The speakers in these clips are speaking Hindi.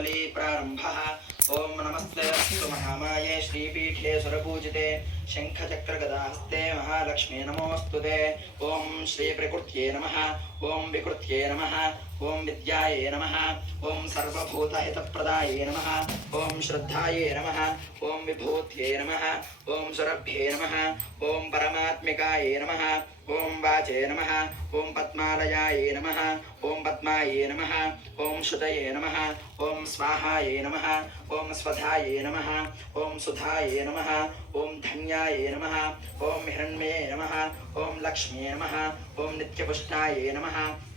मुहूर्तवली प्रारंभः। ओम नमस्ते अस्तु महामाये श्रीपीठे सुरपूजिते शंखचक्रगदाहस्ते महालक्ष्मी नमोस्तुते। ओम श्री प्रकृत्यै नमः। ओम विकृत्यै नमः। ओम विद्यायै नमः। ओम सर्वभूतहितप्रदायै नमः। ओम श्रद्धायै नमः। ओम विभूत्यै नमः। ओम सुरभ्ये नमः। ओम परमात्मिकायै नमः। ओम वाचे नमः। ओम पद्मालयायै नमः। ओम पद्मायै नमः। ओम शुतये नमः। ओम स्वाहायै नमः। ओम स्वधायै नमः। ओम सुधायै नमः। ओम धन्यायै नमः। ओम हिरण्मये नमः। ओम लक्ष्म्ये नमः। ओम नित्यपुष्टायै नमः।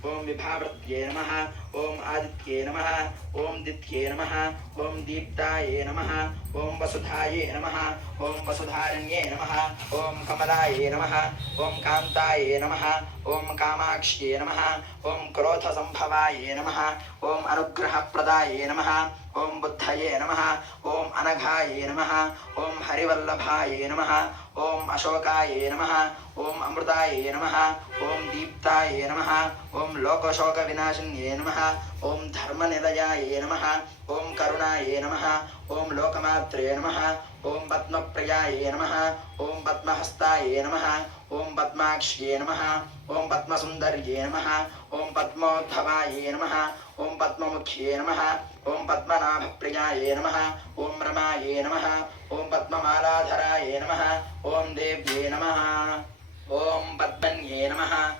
ओम विभावृत्ये नमः। ओम आदित्ये नमः। ओम दित्ये नमः। ओम दीप्ताये नमः। ओम वसुधाये नमः। ओम वसुधारण्ये नमः। ओम कमलाये नमः। ओम कान्ताये नमः। ओम कामाक्ष्ये नमः। ओम क्रोधसंभवाये नमः। ओम अनुग्रहप्रदाये नमः। ओम बुद्धये नमः। ओम अनघाये नमः। ओम हरिवल्लभाये नमः। ओम अशोकाये नमः। ओम अमृताये नमः। ओम दीप्ताये नमः। ओम लोकशोकविनाशिन्ये नमः। ओम धर्मनिलयाये नमः। ओम करुणाये नमः। ओम लोकमात्रे नमः। ओम पद्मप्रियाये नमः। ओम पद्महस्ताये नमः। ओम पद्माक्ष्ये नमः। ओम पद्मसुन्दर्ये नमः। ओम पद्मोद्भवाये नमः। ओम पद्ममुख्ये नमः। ओम पद्मनाभप्रियाये नमः। ओम रमाये नमः। ओम पद्ममालाधराये नमः। ओम देव्ये नमः। ओम पद्मन्ये नमः।